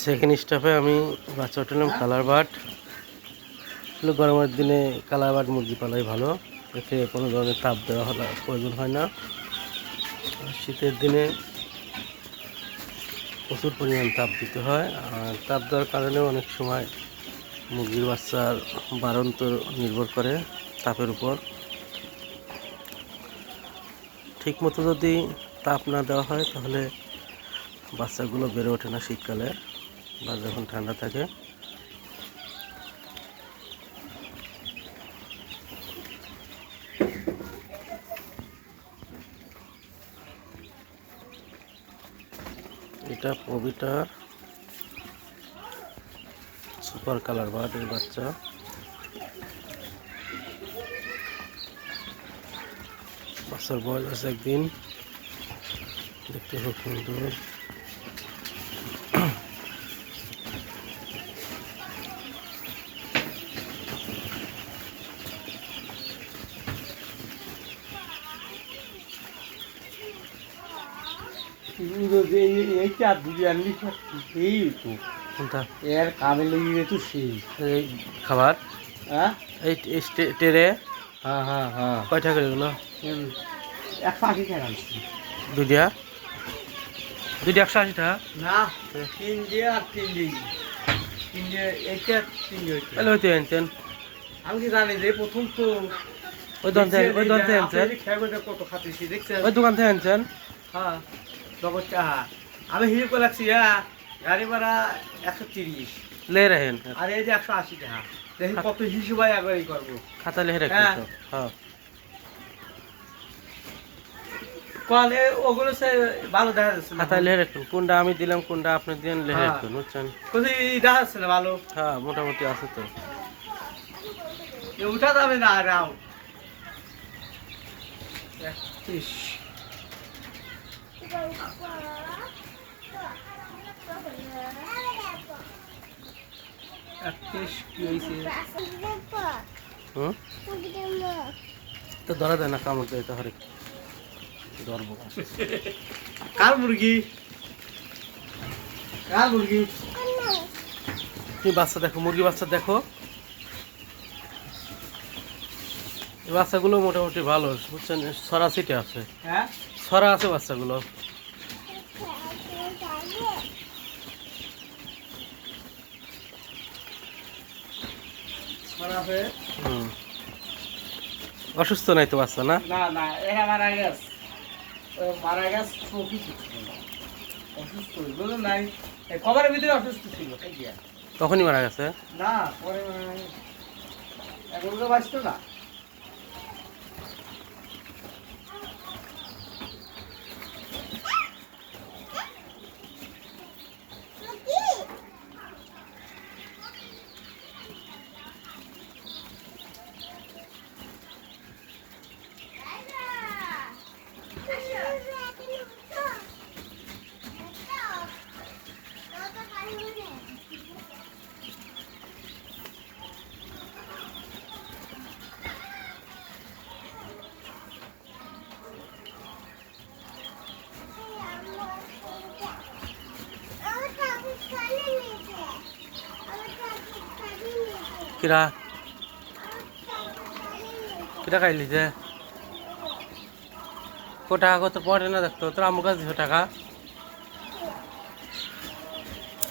Second স্টাফে আমি বাচ্চা উঠালাম colour but. আসলে গরমের দিনে কালার বাট মুরগি পালাই ভালো। এতে কোনো ধরনের তাপ দেওয়া প্রয়োজন হয় না। শীতের দিনে প্রচুর পরিমাণ তাপ দিতে হয়। আর তাপ দেওয়ার কারণেও অনেক সময় মুরগির বাচ্চার বারন্ত নির্ভর করে তাপের উপর। ঠিক মতো যদি তাপ না দেওয়া হয় তাহলে বাচ্চাগুলো বেড়ে ওঠে না শীতকালে। বা যখন ঠান্ডা থাকে। এটা পবিটার সুপার কালার এই বাচ্চা। বাচ্চার বয়স আছে একদিন। দেখতে খুব সুন্দর এইটা দুই আনলি এই তো কোনটা এর কামে লেগে তো সেই এই খাবার? হ্যাঁ এই টেরে হ্যাঁ হ্যাঁ হ্যাঁ কয়টা করে এগুলো? একশো আশি টাকা টাকা না তিন দিয়ে আর তিন দিয়ে দিয়ে এইটা তিন দিয়ে। তাহলে আমি কি জানি যে প্রথম ওই দোকান থেকে ওই দোকান ওই দোকান থেকে আনছেন হ্যাঁ আমি করে রাখছি হ্যাঁ। গাড়ি ভাড়া একশো তিরিশ। লে রাখেন আর এই যে একশো আশি দেখি কত হিসেবে একবার করব। খাতা লেহে রাখেন হ্যাঁ।, হ্যাঁ। ওগুলো ভালো দেখা কোনটা আমি দিলাম কোনটা আপনি দিন হ্যাঁ। বুঝছেন? দেখা যাচ্ছে ভালো? হ্যাঁ মোটামুটি আছে তো। উঠা যাবে না তো ধরা দেয় না কামড় দেয় তাহলে ধরবো। কার মুরগি? কার মুরগি? তুমি বাচ্চা দেখো মুরগি বাচ্চা দেখো। এই বাচ্চাগুলো মোটামুটি ভালো বুঝছেন? ছড়া সিটে আছে। হ্যাঁ? ছড়া আছে বাচ্চাগুলো। অসুস্থ নাই তো বাচ্চা না? না না এরা মারা গেছে। মারা গেছে অসুস্থ বুঝলেন নাই। ভিতরে অসুস্থ ছিল। তখনই মারা গেছে? না পরে এখন তো বাঁচতো না। কিরা? কিরা খাইলি যে? কো টাকা কত পড়ে না দেখতো তোর আমার কাছে দিছো টাকা?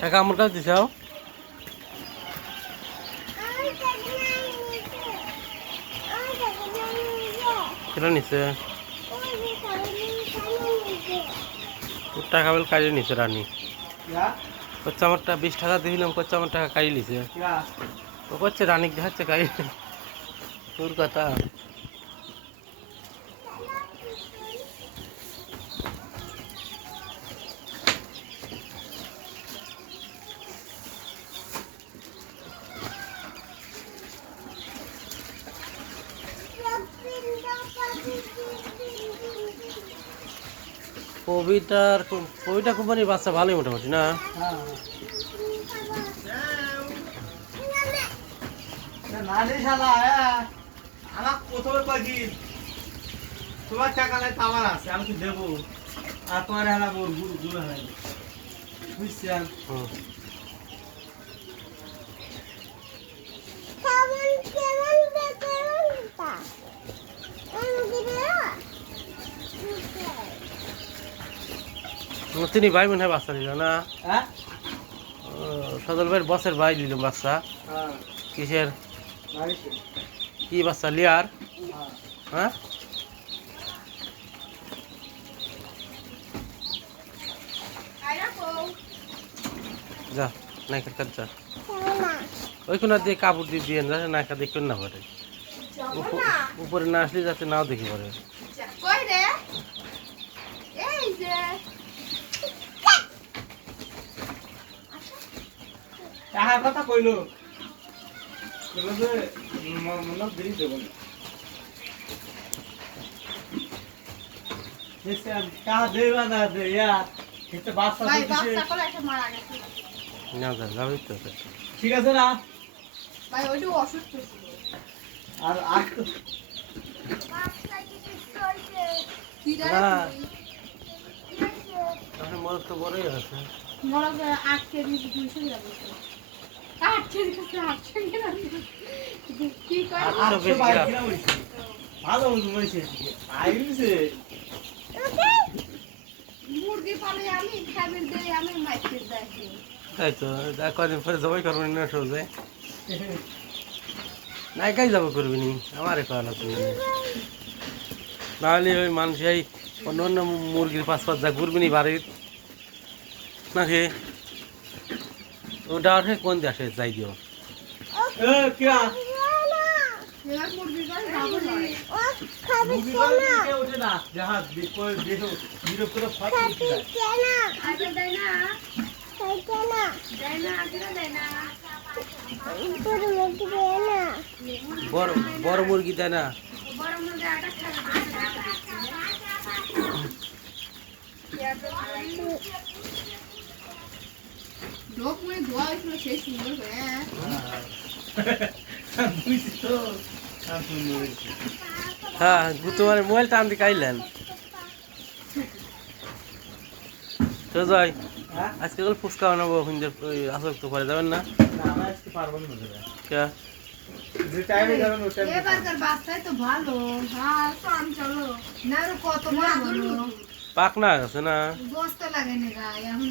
টাকা আমার কাছে দিছাও কিরা নিছে? টাকা বেল কাজে নিছে রানী। করছে আমারটা বিশ টাকা দিলাম করছে আমার টাকা কাজে নিছে। ও করছে রানিক দেখাচ্ছে কাজে তোর কথা। কবিতার কবিতা কোম্পানির বাচ্চা ভালোই মোটামুটি, না? হ্যাঁ। পাখি? তোমার টাকা আমি দেবো। আর তোমার বুঝছি আর? তিনি হ্যাঁ? ভাই মনে হয় বাচ্চা নিল না। সদল ভাইয়ের বসের ভাই নিল বাচ্চা। কিসের? কি বাচ্চা, লিয়ার? হ্যাঁ? যা যা। দিয়ে দিয়ে উপরে না আসলে যাতে নাও দেখি পারে। কথা কইলো? ঠিক আছে না? ভাই ওইটা অসুস্থ ছিল। আর আর তো কি জানি। মরদ তো বড়ই আছে কেজি গ্রাম মুরগি পালে আমি খাবার দেই আমি মাইকে দেখি। তাই তো কদিন পরে জবাই করবেন না সোজে নাইকাই যাব করবি নি? আমারে কয়া না তুমি নাহলে ওই মানুষ এই অন্য অন্য মুরগির পাঁচ পাঁচ যা ঘুরবি নি বাড়ির নাকি? ওটা আর কোন দেশে যাই দিও? বড় মুরগি দেয় না? ধোয়া হয়েছিল সেই সুন্দর করে হ্যাঁ। হ্যাঁ সোজয়? আজকে কাল ফুচকা বানাবো হিন্দের ওই আসক যাবেন না আজকে পারব না? বোধ কে? যে টাইমে যাবেন ওই টাইমে এবারকার বাচ্চাই তো ভালো হ্যাঁ কাম চলো। না আরও কত ভালো পাক না গেছে না? বসতে লাগে না এখন।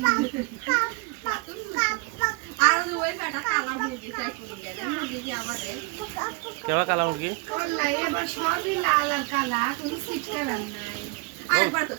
কেবা কালা মুরগি অনলাইন এবার সবই লাল আর কালা কোনো সিট কালার নাই। আরেকবার তো